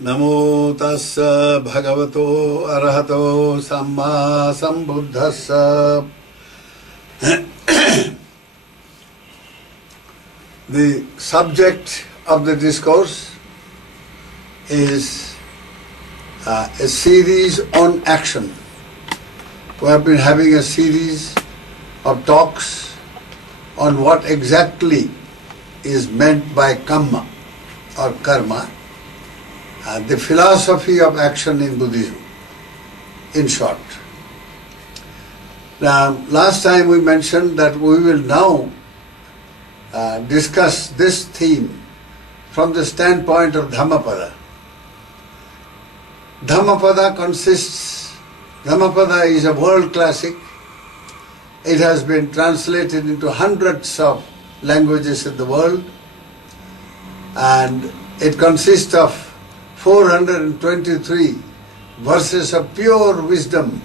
Namo tassa bhagavato arahato samma sambuddhassa. The subject of the discourse is a series on action. We have been having a series of talks on what exactly is meant by Kamma or Karma, the philosophy of action in Buddhism, in short. Now, last time we mentioned that we will now discuss this theme from the standpoint of Dhammapada. Dhammapada is a world classic. It has been translated into hundreds of languages in the world, and it consists of 423 verses of pure wisdom.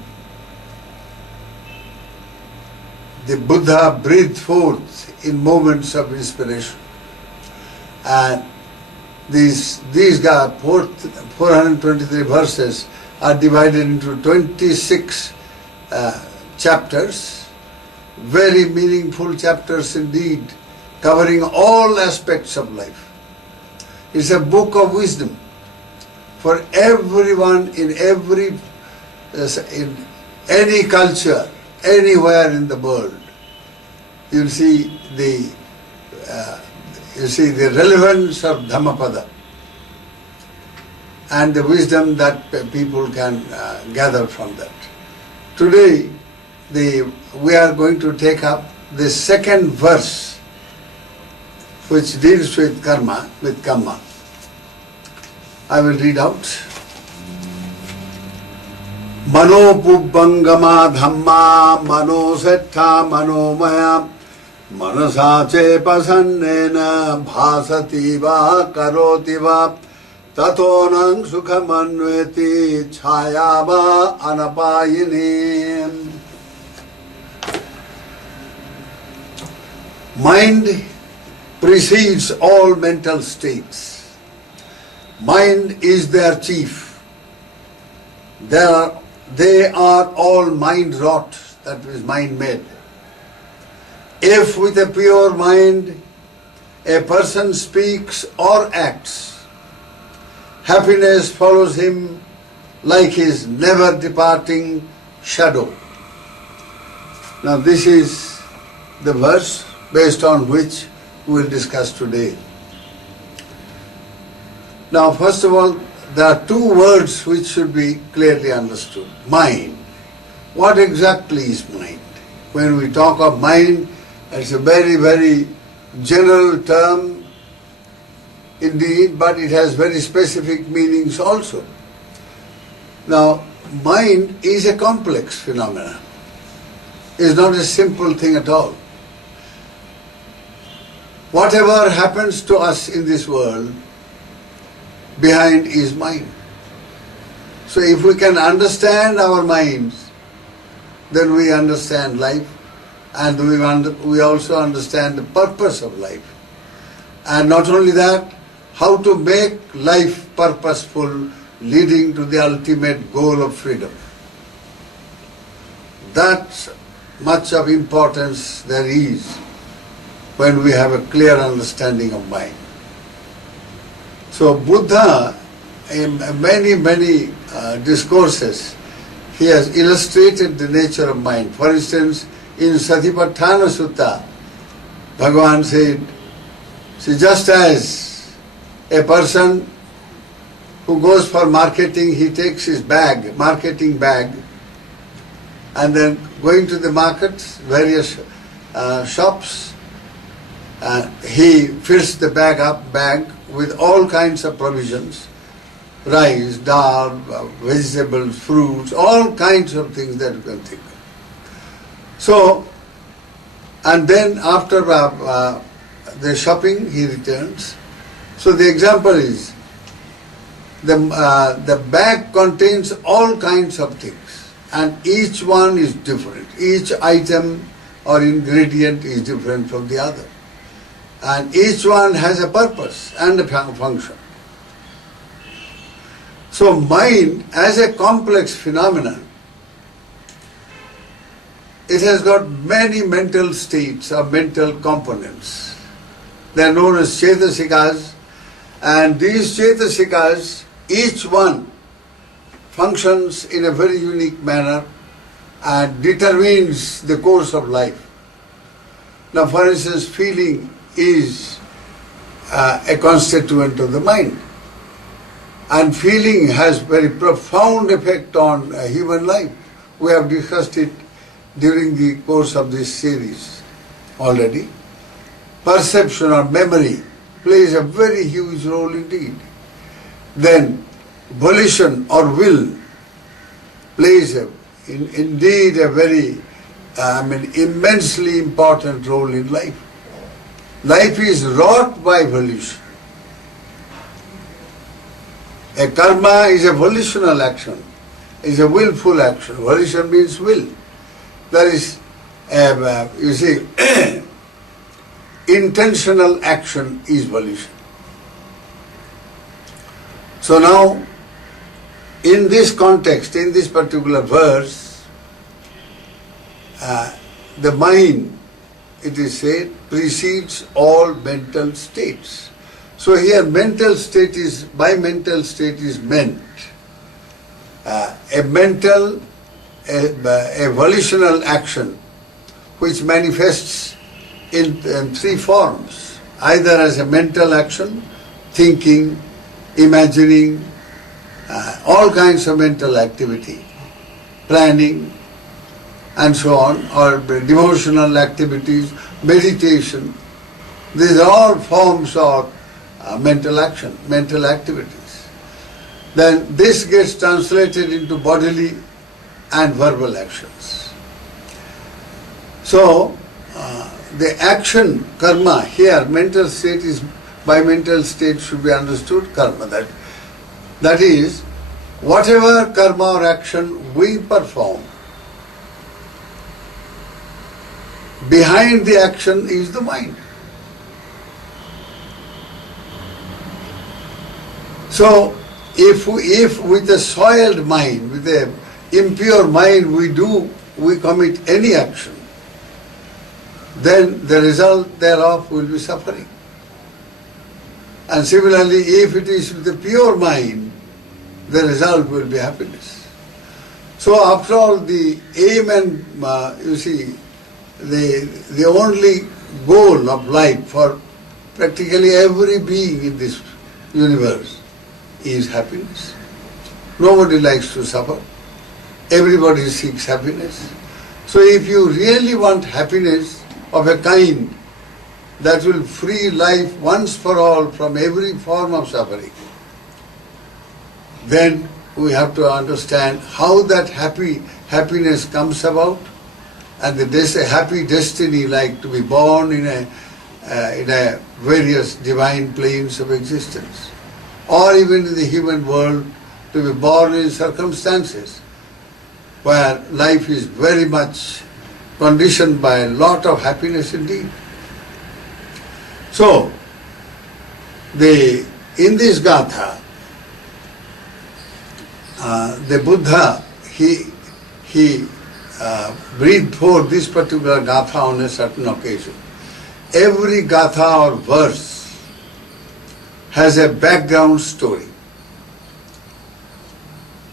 The Buddha breathed forth in moments of inspiration. And these 423 verses are divided into 26 chapters, very meaningful chapters indeed, covering all aspects of life. It's a book of wisdom for everyone in any culture, anywhere in the world. You'll see the relevance of Dhammapada and the wisdom that people can gather from that. Today, we are going to take up the second verse, which deals with karma, with Kamma. I will read out. Mano pubbangama dhamma mano settha manomaya manasache pasannena bhasati va karoti va tatonang sukhamanveti chaya va anapayini. Mind precedes all mental states. Mind is their chief. They are all mind-wrought, that is mind-made. If with a pure mind a person speaks or acts, happiness follows him like his never-departing shadow. Now this is the verse based on which we will discuss today. Now, first of all, there are two words which should be clearly understood. Mind. What exactly is mind? When we talk of mind, it's a very, very general term indeed, but it has very specific meanings also. Now, mind is a complex phenomenon. It's not a simple thing at all. Whatever happens to us in this world, behind is mind. So if we can understand our minds, then we understand life, and we also understand the purpose of life. And not only that, how to make life purposeful, leading to the ultimate goal of freedom. That's much of importance there is when we have a clear understanding of mind. So Buddha, in many discourses, he has illustrated the nature of mind. For instance, in Satipatthana Sutta, Bhagavan said, see, just as a person who goes for marketing, he takes his marketing bag, and then going to the markets, various shops, he fills the bag with all kinds of provisions, rice, dal, vegetables, fruits, all kinds of things that you can think of. So, and then after the shopping, he returns. So the example is, the bag contains all kinds of things, and each one is different. Each item or ingredient is different from the other. And each one has a purpose and a function. So mind as a complex phenomenon, it has got many mental states or mental components. They are known as chetasikas, and these chetasikas, each one functions in a very unique manner and determines the course of life. Now, for instance, feeling is a constituent of the mind, and feeling has very profound effect on human life. We have discussed it during the course of this series already. Perception or memory plays a very huge role indeed. Then volition or will plays indeed a very, immensely important role in life. Life is wrought by volition. A karma is a volitional action, is a willful action. Volition means will. There is, you see, intentional action is volition. So now, in this context, in this particular verse, the mind, it is said, precedes all mental states. So here mental state is, by mental state is meant a mental, a volitional action which manifests in three forms, either as a mental action, thinking, imagining, all kinds of mental activity, planning, and so on, or devotional activities, meditation. These are all forms of mental action, mental activities. Then this gets translated into bodily and verbal actions. So, the action, karma, here mental state is, by mental state should be understood karma. That is, whatever karma or action we perform, behind the action is the mind. So, if with a soiled mind, with a impure mind we commit any action, then the result thereof will be suffering. And similarly, if it is with a pure mind, the result will be happiness. So after all, the aim and, you see, the only goal of life for practically every being in this universe is happiness. Nobody likes to suffer. Everybody seeks happiness. So if you really want happiness of a kind that will free life once for all from every form of suffering, then we have to understand how that happiness comes about, and a happy destiny, like to be born in a various divine planes of existence, or even in the human world, to be born in circumstances where life is very much conditioned by a lot of happiness indeed. So, in this Gatha, the Buddha, he breathed forth this particular Gatha on a certain occasion. Every Gatha or verse has a background story.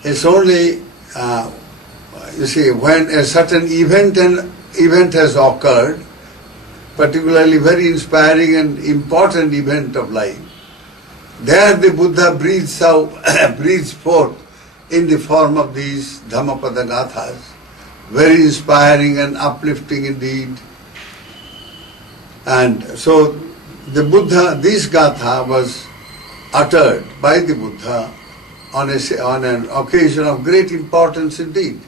It's only, you see, when a certain event has occurred, particularly very inspiring and important event of life, there the Buddha breathes forth in the form of these Dhammapada Gathas, very inspiring and uplifting indeed. And so the Buddha, this Gatha was uttered by the Buddha on an occasion of great importance indeed.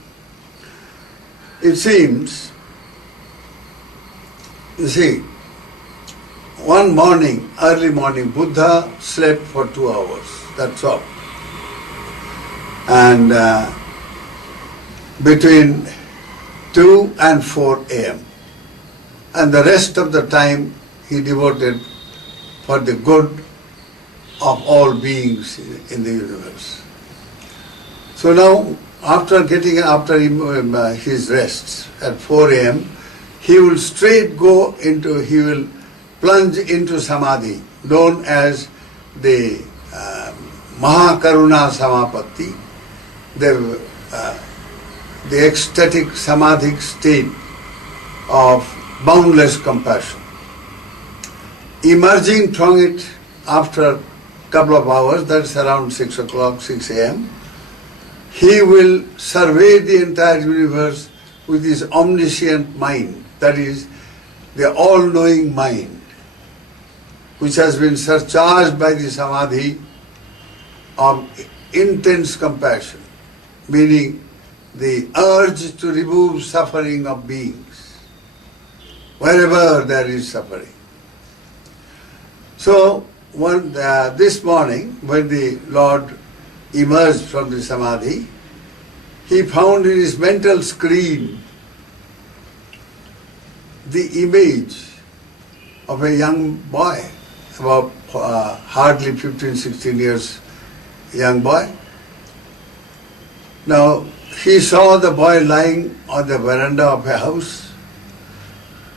It seems, you see, one morning, early morning, Buddha slept for 2 hours, that's all. And between 2 and 4 a.m. And the rest of the time he devoted for the good of all beings in the universe. So now, after his rest at 4 a.m., he will he will plunge into samadhi, known as the Maha Karuna Samapatti, the ecstatic samadhic state of boundless compassion. Emerging from it after a couple of hours, that's around 6 o'clock, 6 a.m., he will survey the entire universe with his omniscient mind, that is, the all-knowing mind, which has been surcharged by the samadhi of intense compassion, meaning the urge to remove suffering of beings, wherever there is suffering. So, this morning, when the Lord emerged from the samadhi, he found in his mental screen the image of a young boy, about hardly 15, 16 years young boy. Now, he saw the boy lying on the veranda of a house,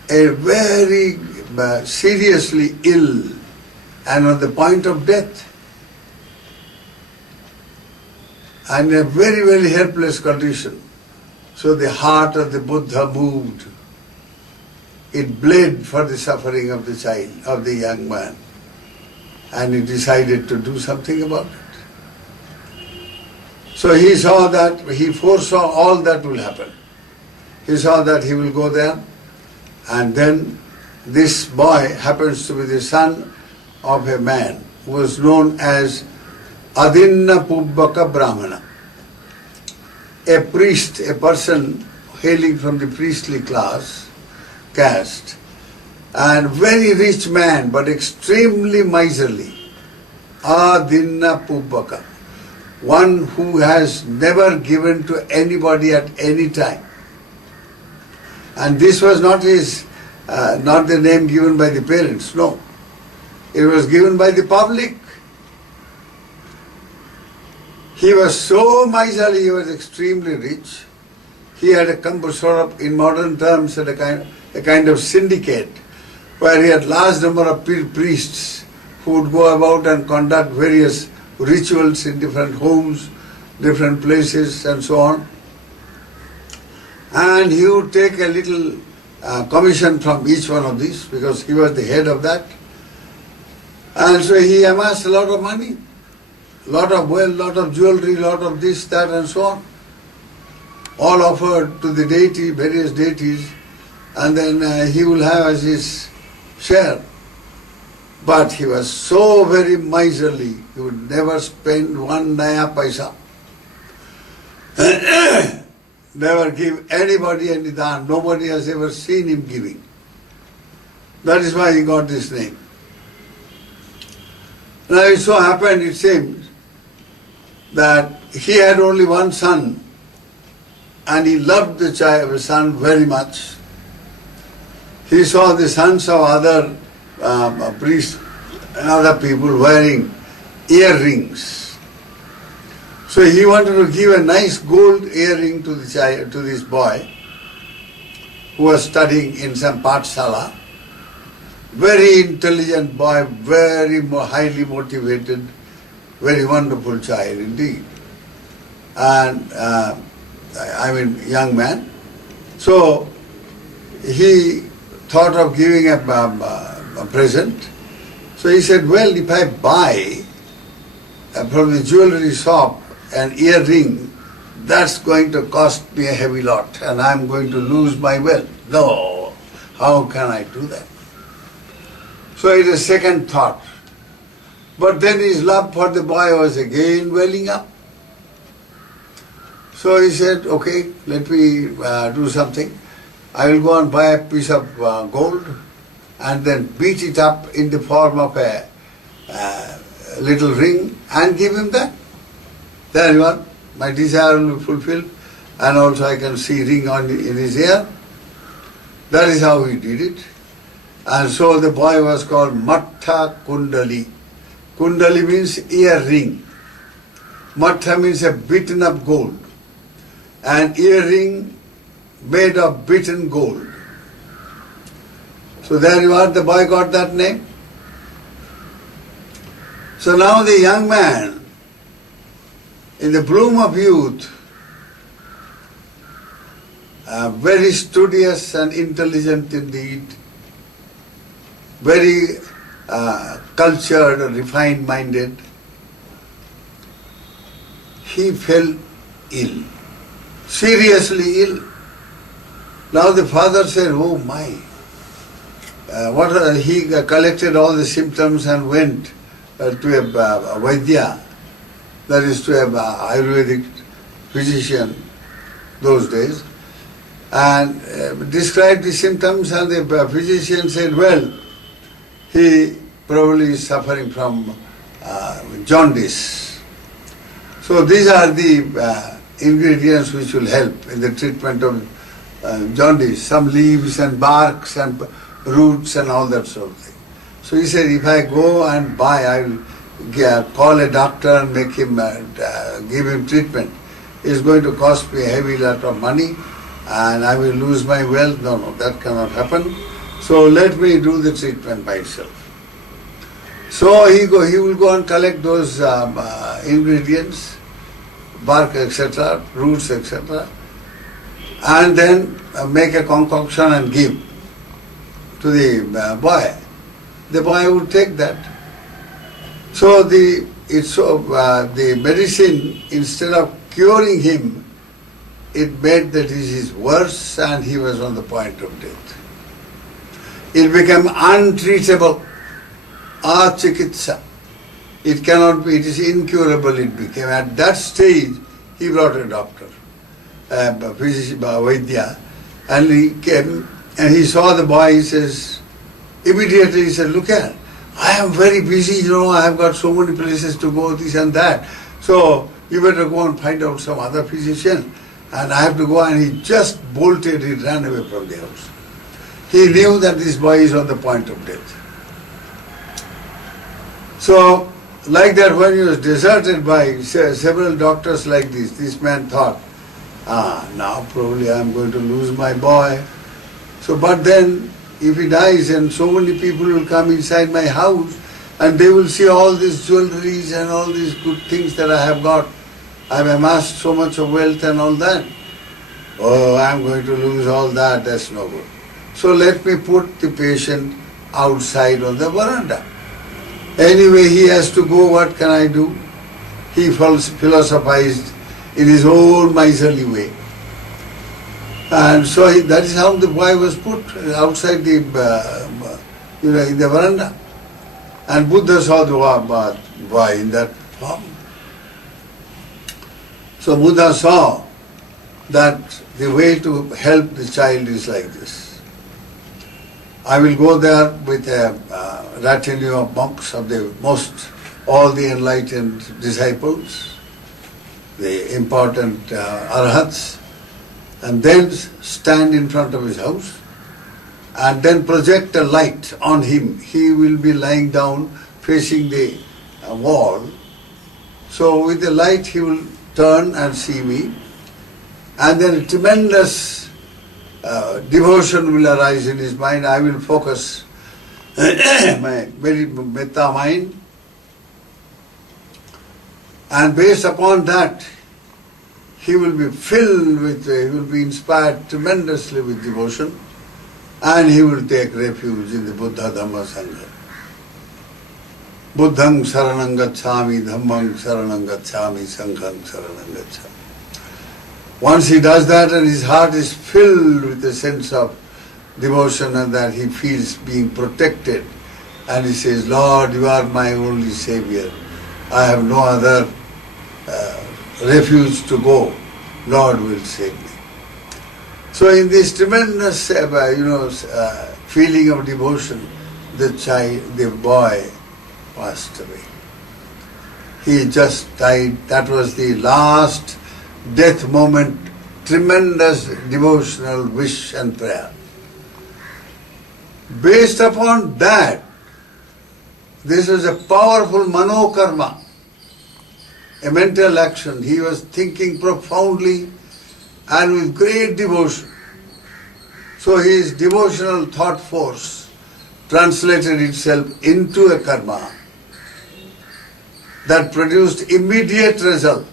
a very seriously ill and on the point of death, and in a very, very helpless condition. So the heart of the Buddha moved. It bled for the suffering of the child, of the young man, and he decided to do something about it. So he saw that, he foresaw all that will happen. He saw that he will go there, and then this boy happens to be the son of a man who was known as Adinna Pubbaka Brahmana, a priest, a person hailing from the priestly caste, and very rich man, but extremely miserly. Adinna Pubbaka, one who has never given to anybody at any time. And this was not not the name given by the parents, no. It was given by the public. He was so miserly, he was extremely rich. He had a sort of, in modern terms, a kind of syndicate where he had large number of priests who would go about and conduct various rituals in different homes, different places and so on. And he would take a little commission from each one of these because he was the head of that. And so he amassed a lot of money, lot of wealth, lot of jewelry, lot of this, that and so on. All offered to the deity, various deities, and then he will have as his share. But he was so very miserly, he would never spend one naya paisa. Never give anybody any dhan. Nobody has ever seen him giving. That is why he got this name. Now it so happened, it seems, that he had only one son, and he loved the son very much. He saw the sons of other priests and other people wearing earrings. So he wanted to give a nice gold earring to this boy who was studying in some Pathshala. Very intelligent boy, very highly motivated, very wonderful child indeed. And young man. So he thought of giving a present. So he said, well, if I buy from the jewelry shop an earring, that's going to cost me a heavy lot and I'm going to lose my wealth. No, how can I do that? So it is a second thought. But then his love for the boy was again welling up. So he said, okay, let me do something. I will go and buy a piece of gold and then beat it up in the form of a little ring and give him that. There you are, my desire will be fulfilled, and also I can see ring in his ear. That is how he did it. And so the boy was called Mattha Kundali. Kundali means ear ring. Matha means a beaten up gold. An earring made of beaten gold. So there you are, the boy got that name. So now the young man, in the bloom of youth, very studious and intelligent indeed, very cultured, refined-minded, he fell ill, seriously ill. Now the father said, oh my, he collected all the symptoms and went to a Vaidya, that is to a Ayurvedic physician those days, and described the symptoms, and the physician said, well, he probably is suffering from jaundice. So these are the ingredients which will help in the treatment of jaundice, some leaves and barks and roots and all that sort of thing. So he said, if I go and buy, I will call a doctor and make him, give him treatment. It's going to cost me a heavy lot of money and I will lose my wealth. No, that cannot happen. So let me do the treatment myself. So he will go and collect those ingredients, bark, etc., roots, etc., and then make a concoction and give to the boy. The boy would take that. So the medicine, instead of curing him, it made the disease worse and he was on the point of death. It became untreatable. Achikitsa. It cannot be, it is incurable it became. At that stage, he brought a doctor, a physician, Vaidya, and he came and he saw the boy, he says, immediately he said, look here, I am very busy, I have got so many places to go, this and that. So you better go and find out some other physician. And I have to go, and he just bolted, he ran away from the house. He knew that this boy is on the point of death. So, like that, when he was deserted by several doctors like this man thought, now probably I am going to lose my boy. So, but then, if he dies and so many people will come inside my house and they will see all these jewelries and all these good things that I have got, I have amassed so much of wealth and all that. Oh, I am going to lose all that, that's no good. So let me put the patient outside on the veranda. Anyway, he has to go, what can I do? He philosophized in his own miserly way. And so that is how the boy was put outside the, in the veranda. And Buddha saw the boy in that form. So Buddha saw that the way to help the child is like this. I will go there with a retinue of monks of all the enlightened disciples, the important arhats, and then stand in front of his house and then project a light on him. He will be lying down facing the wall. So with the light he will turn and see me, and then a tremendous devotion will arise in his mind. I will focus my very metta mind, and based upon that he will be filled with, he will be inspired tremendously with devotion, and he will take refuge in the Buddha, Dhamma, Sangha. Buddhang saranang gacchami, Dhammang saranang gacchami, Sanghang saranang gacchami. Once he does that and his heart is filled with a sense of devotion and that he feels being protected, and he says, Lord, you are my only Savior. I have no other refuge to go. Lord will save me. So in this tremendous feeling of devotion, the boy passed away. He just died. That was the last death moment, tremendous devotional wish and prayer. Based upon that, this was a powerful manokarma. a mental action. He was thinking profoundly and with great devotion. So his devotional thought force translated itself into a karma that produced immediate result.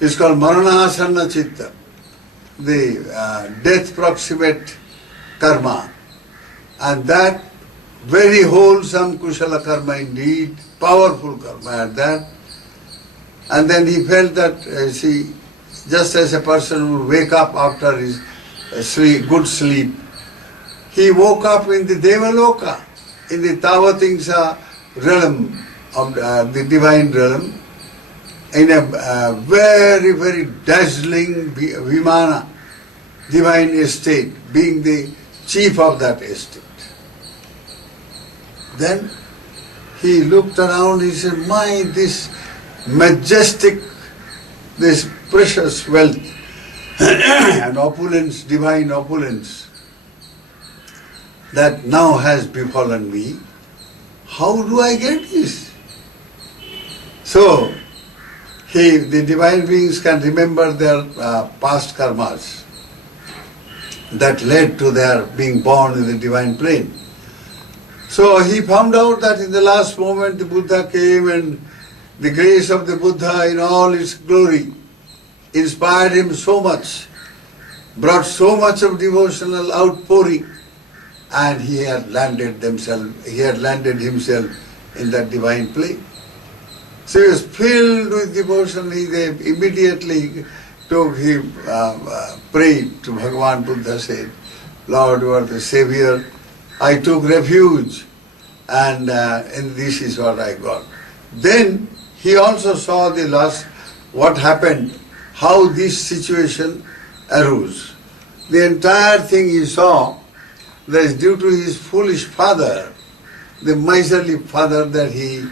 It's called Maranasanna Chitta, the death proximate karma. And that very wholesome kushala karma indeed, powerful karma at that. And then he felt that, just as a person would wake up after his good sleep, he woke up in the Devaloka, in the Tavatingsa realm of the divine realm, in a very, very dazzling Vimana, divine estate, being the chief of that estate. Then he looked around, he said, my, this majestic, this precious wealth and opulence, divine opulence that now has befallen me, how do I get this? So, the divine beings can remember their past karmas that led to their being born in the divine plane. So he found out that in the last moment the Buddha came, and the grace of the Buddha in all its glory inspired him so much, brought so much of devotional outpouring, and he had landed himself in that divine plane. So he was filled with devotion. They immediately prayed to Bhagavan Buddha, said, Lord, you are the Savior. I took refuge, and this is what I got. Then he also saw what happened, how this situation arose. The entire thing he saw that is due to his foolish father, the miserly father, that he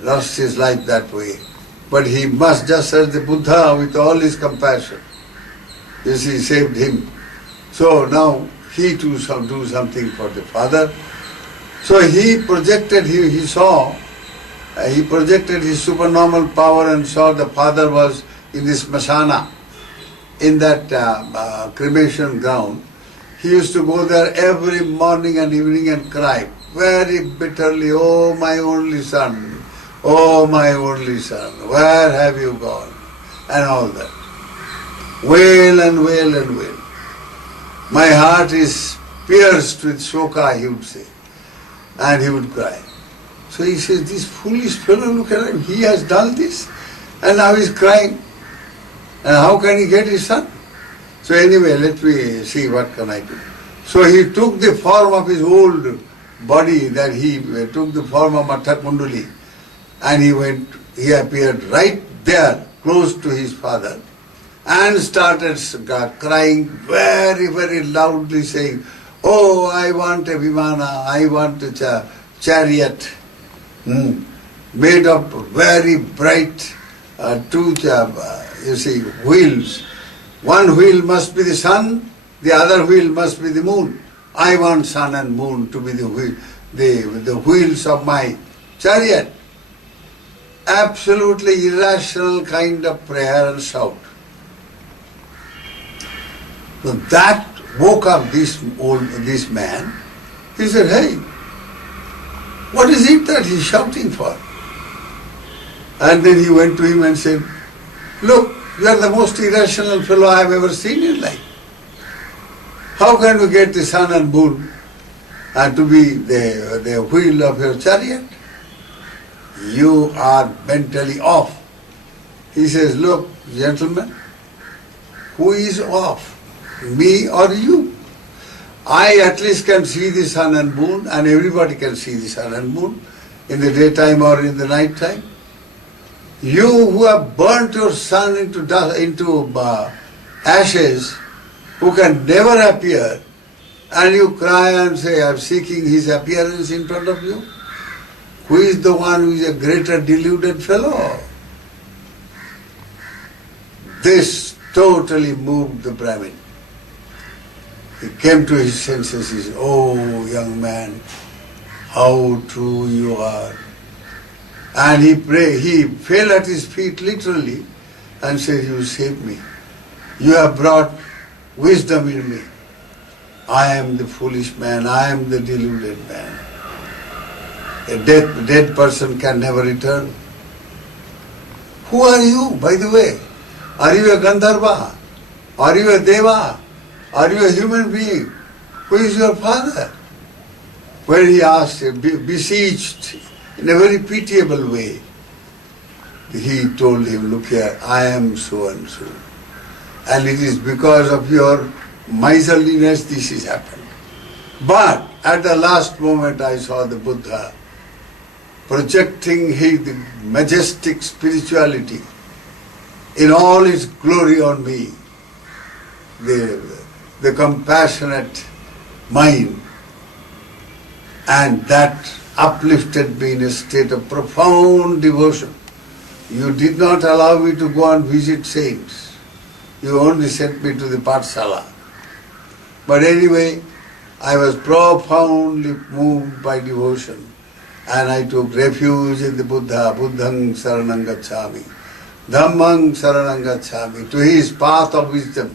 lost his life that way. But he must, just as the Buddha with all his compassion, saved him. So now he too shall do something for the father. So he projected his supernormal power and saw the father was in this Masana, in that cremation ground. He used to go there every morning and evening and cry very bitterly, oh my only son, oh my only son, where have you gone? And all that. Wail and wail and wail. My heart is pierced with shoka, he would say. And he would cry. So he says, this foolish fellow, look at him, he has done this, and now he's crying. And how can he get his son? So anyway, let me see what can I do. So he took the form of his old body, that he took the form of Matha Kundali, and he appeared right there, close to his father, and started crying very, very loudly, saying, oh, I want a Vimana, I want a chariot, made of very bright two wheels. One wheel must be the sun, the other wheel must be the moon. I want sun and moon to be the wheels of my chariot. Absolutely irrational kind of prayer and shout. So that woke up this man. He said, hey, what is it that he's shouting for? And then he went to him and said, look, you are the most irrational fellow I have ever seen in life. How can you get the sun and moon to be the wheel of your chariot? You are mentally off. He says, look, gentlemen, who is off? Me or you? I at least can see the sun and moon, and everybody can see the sun and moon in the daytime or in the night time. You who have burnt your sun into ashes, who can never appear, and you cry and say, I am seeking his appearance in front of you. Who is the one who is a greater deluded fellow? This totally moved the Brahmin. He came to his senses. He said, oh, young man, how true you are. And he fell at his feet literally and said, "You saved me. You have brought wisdom in me. I am the foolish man, I am the deluded man. A dead person can never return." Who are you, by the way? Are you a Gandharva? Are you a Deva? Are you a human being? Who is your father? When he asked, beseeched in a very pitiable way, he told him, "Look here, I am so and so. And it is because of your miserliness this has happened. But at the last moment I saw the Buddha projecting his majestic spirituality in all its glory on me. The compassionate mind, and that uplifted me in a state of profound devotion. You did not allow me to go and visit saints. You only sent me to the Pathsala. But anyway, I was profoundly moved by devotion, and I took refuge in the Buddha. Buddhang saranang gacchami, Dhammang saranang gacchami, to his path of wisdom,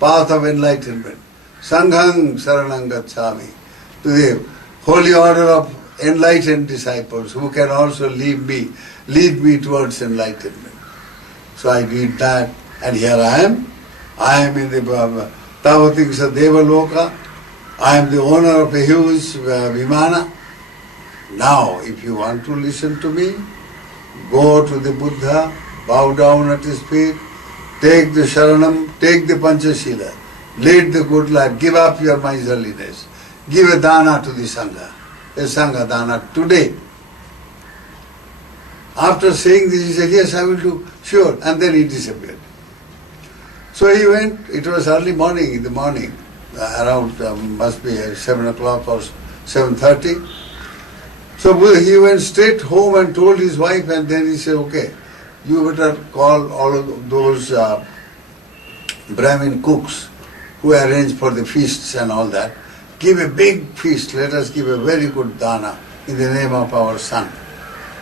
path of enlightenment. Sanghang saranang gacchami, to the holy order of enlightened disciples who can also lead me towards enlightenment. So I did that, and here I am. I am in the Tavatingsa Devaloka. I am the owner of a huge Vimana. Now, if you want to listen to me, go to the Buddha, bow down at his feet, take the Sharanam, take the Panchashila, lead the good life, give up your miserliness, give a dana to the Sangha, a Sangha dana today. After saying this, he said, "Yes, I will do, sure," and then he disappeared. So he went, it was early morning, in the morning, around must be 7 o'clock or 7:30. So he went straight home and told his wife, and then he said, "Okay, you better call all of those Brahmin cooks who arrange for the feasts and all that. Give a big feast, let us give a very good dana in the name of our son.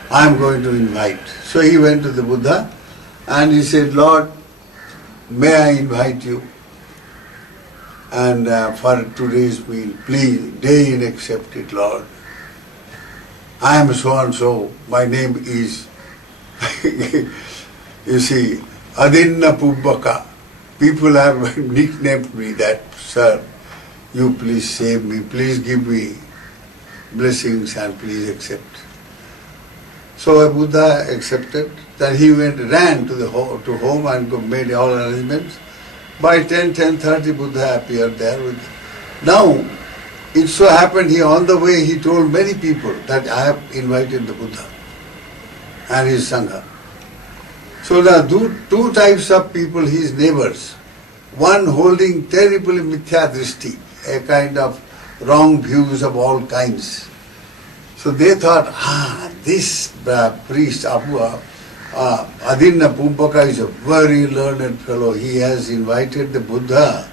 I am going to invite." So he went to the Buddha and he said, "Lord, may I invite you? And for today's meal, please, deign accept it, Lord. I am so and so, my name is," you see, Adinna Pubbaka. People have nicknamed me that, "Sir, you please save me, please give me blessings and please accept." So Buddha accepted. Then he ran to home and made all arrangements. By 10:30 Buddha appeared there. Now, it so happened on the way he told many people that I have invited the Buddha and his Sangha. So there are two types of people, his neighbors. One holding terribly mithya drishti, a kind of wrong views of all kinds. So they thought, this priest, Adinna Pubbaka, is a very learned fellow. He has invited the Buddha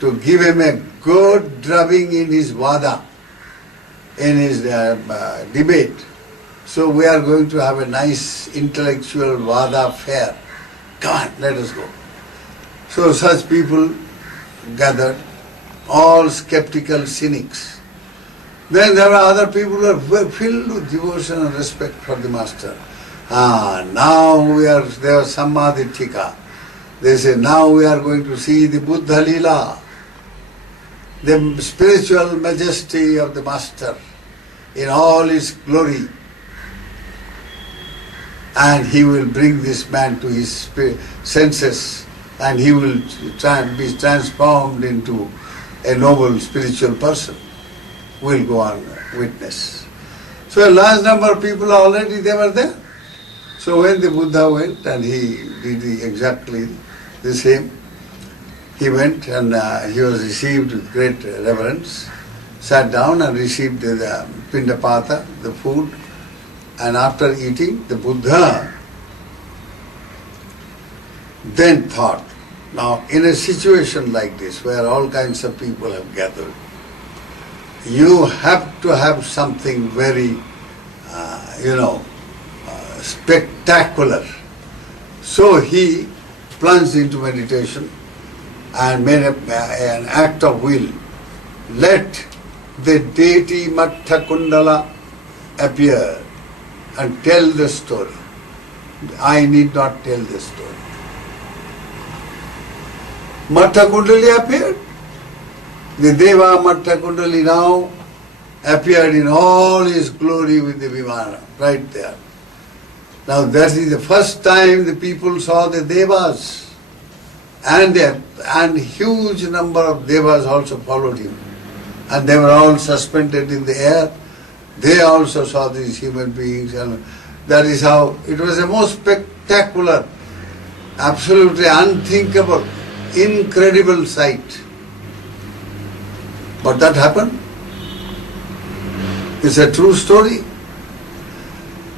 to give him a good drubbing in his vada, in his debate. So we are going to have a nice intellectual vada fair. Come on, let us go. So such people gathered, all skeptical cynics. Then there were other people who were filled with devotion and respect for the master. Now they are Sammaditthika. They say, now we are going to see the Buddha Lila, the spiritual majesty of the master in all its glory. And he will bring this man to his senses, and he will be transformed into a noble spiritual person. We'll go on witness. So a large number of people already they were there. So when the Buddha went, and he did exactly the same, he went and he was received with great reverence, sat down and received the pindapata, the food, and after eating, the Buddha then thought, now in a situation like this where all kinds of people have gathered, you have to have something very, spectacular. So he plunged into meditation and made an act of will. Let the deity Mattha Kundala appear and tell the story. I need not tell the story. Mattha Kundali appeared. The Deva Mattha Kundali now appeared in all his glory with the Vimana, right there. Now that is the first time the people saw the Devas, and huge number of Devas also followed him. And they were all suspended in the air. They also saw these human beings, and that is how it was a most spectacular, absolutely unthinkable, incredible sight. But that happened. It's a true story.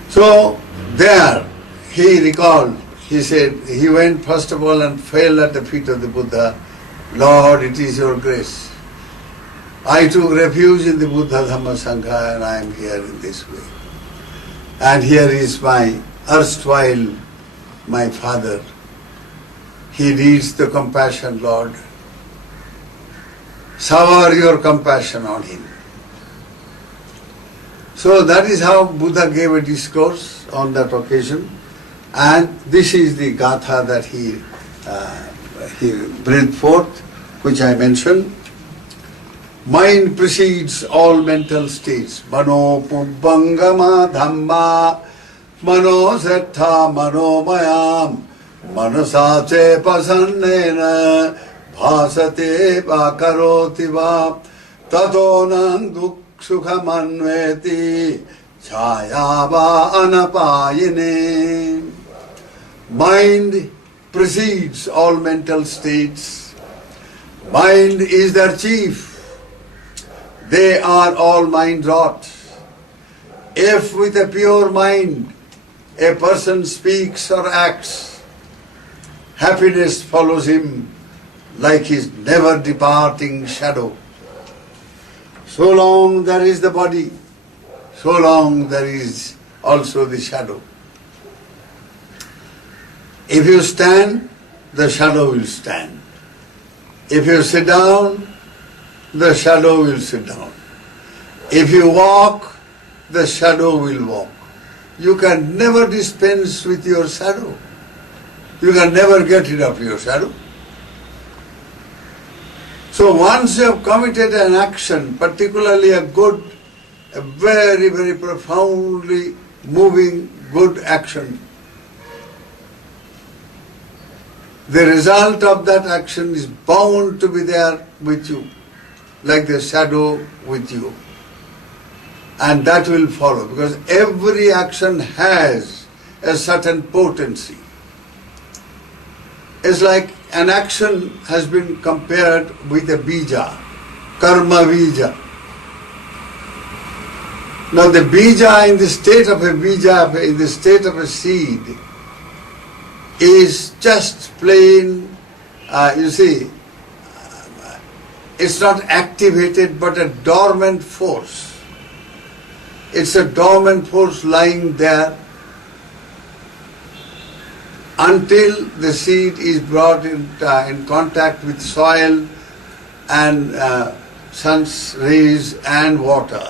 So there he recalled, he said, he went first of all and fell at the feet of the Buddha. Lord, it is your grace. I took refuge in the Buddha, Dhamma, Sangha, and I am here in this way. And here is my erstwhile, my father. He needs the compassion, Lord. Shower your compassion on him. So that is how Buddha gave a discourse on that occasion. And this is the gatha that he breathed forth, which I mentioned. Mind precedes all mental states. Mano pubbangama dhamma mano sattha mano mayam manasache pasannena bhasate vakaroti va tato nang sukhamanveti chayava anapayine. Mind precedes all mental states. Mind is their chief. They are all mind wrought. If with a pure mind a person speaks or acts, happiness follows him like his never departing shadow. So long there is the body, so long there is also the shadow. If you stand, the shadow will stand. If you sit down, the shadow will sit down. If you walk, the shadow will walk. You can never dispense with your shadow. You can never get rid of your shadow. So once you have committed an action, particularly a good, a very, very profoundly moving good action, the result of that action is bound to be there with you, like the shadow with you. And that will follow, because every action has a certain potency. It's like an action has been compared with a bija, karma bija. Now the bija in the state of a bija, in the state of a seed, is just plain, you see, it's not activated but a dormant force. It's a dormant force lying there until the seed is brought in contact with soil and sun's rays and water.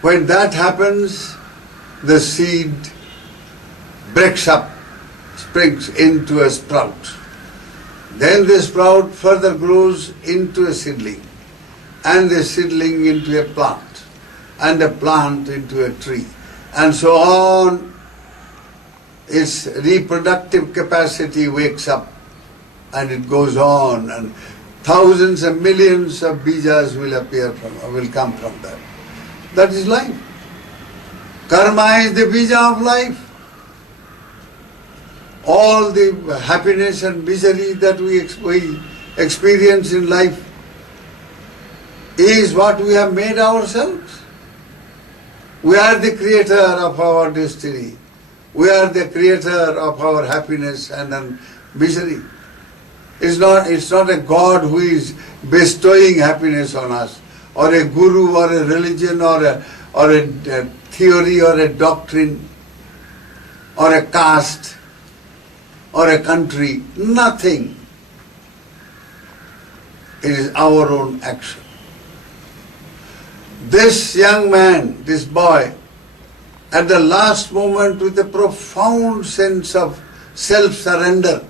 When that happens, the seed breaks up, springs into a sprout. Then the sprout further grows into a seedling, and the seedling into a plant, and a plant into a tree, and so on. Its reproductive capacity wakes up, and it goes on, and thousands and millions of bijas will come from that. That is life. Karma is the bija of life. All the happiness and misery that we experience in life is what we have made ourselves. We are the creator of our destiny. We are the creator of our happiness and misery. It's not a God who is bestowing happiness on us, or a guru, or a religion, or a theory or a doctrine or a caste or a country, nothing. It is our own action. This young man, this boy, at the last moment with a profound sense of self-surrender,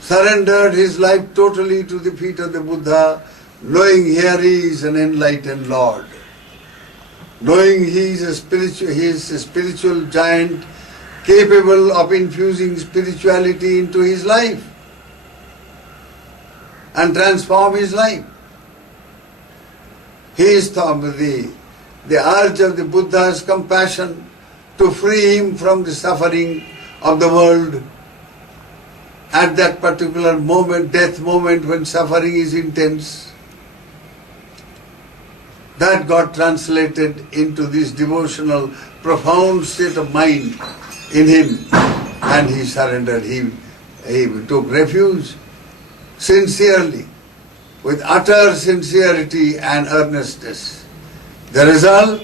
surrendered his life totally to the feet of the Buddha, knowing here he is an enlightened Lord, knowing he is a spiritual giant capable of infusing spirituality into his life and transform his life. He is the urge of the Buddha's compassion to free him from the suffering of the world at that particular moment, death moment, when suffering is intense. That got translated into this devotional, profound state of mind in him, and he surrendered. He took refuge sincerely, with utter sincerity and earnestness. The result,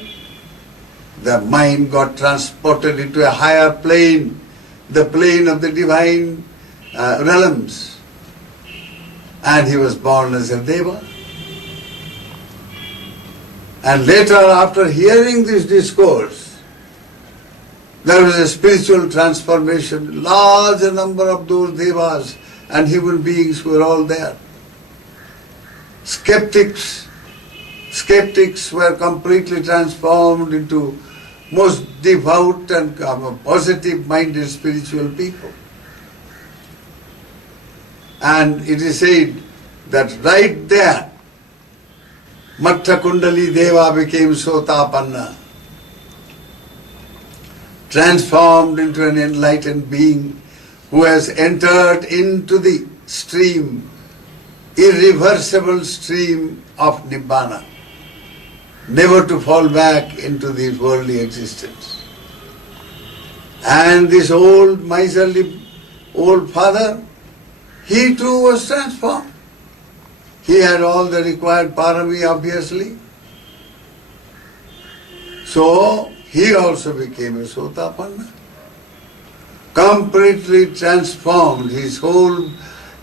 the mind got transported into a higher plane, the plane of the divine realms, and he was born as a Deva. And later, after hearing this discourse, there was a spiritual transformation. Large number of those Devas and human beings were all there. Skeptics were completely transformed into most devout and positive-minded spiritual people. And it is said that right there, Matta Kundali Deva became Sotapanna, transformed into an enlightened being who has entered into the stream, irreversible stream of Nibbana, never to fall back into this worldly existence. And this old miserly old father, he too was transformed. He had all the required parami, obviously. So he also became a Sotapanna. Completely transformed. His whole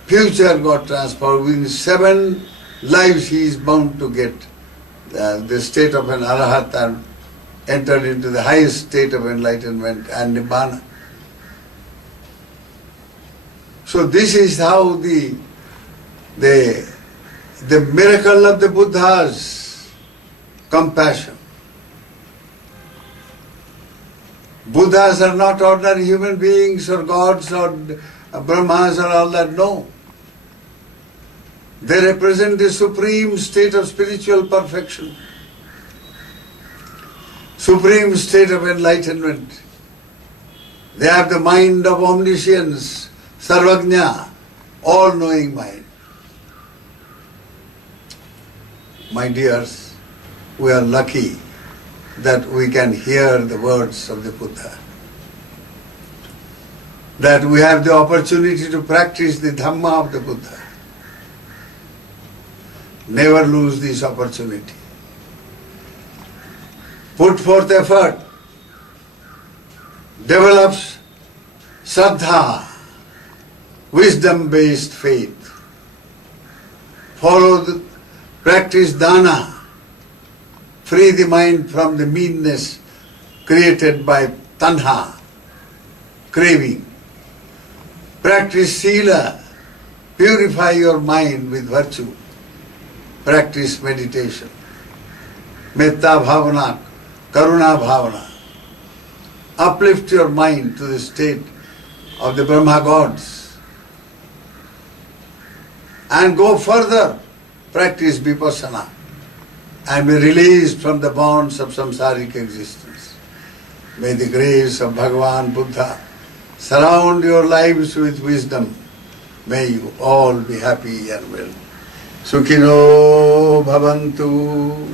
future got transformed. Within 7 lives he is bound to get the state of an Arahat and entered into the highest state of enlightenment and Nibbana. So this is how the miracle of the Buddha's compassion. Buddhas are not ordinary human beings or gods or Brahmas or all that, no. They represent the supreme state of spiritual perfection, supreme state of enlightenment. They have the mind of omniscience, Sarvajna, all-knowing mind. My dears, we are lucky that we can hear the words of the Buddha, that we have the opportunity to practice the Dhamma of the Buddha. Never lose this opportunity. Put forth effort, develop Shraddha, wisdom-based faith. Practice Dana, free the mind from the meanness created by Tanha, craving. Practice Sila, purify your mind with virtue. Practice meditation. Metta Bhavana, Karuna Bhavana. Uplift your mind to the state of the Brahma gods. And go further. Practice Vipassana and be released from the bonds of samsaric existence. May the grace of Bhagavan Buddha surround your lives with wisdom. May you all be happy and well. Sukhino bhavantu.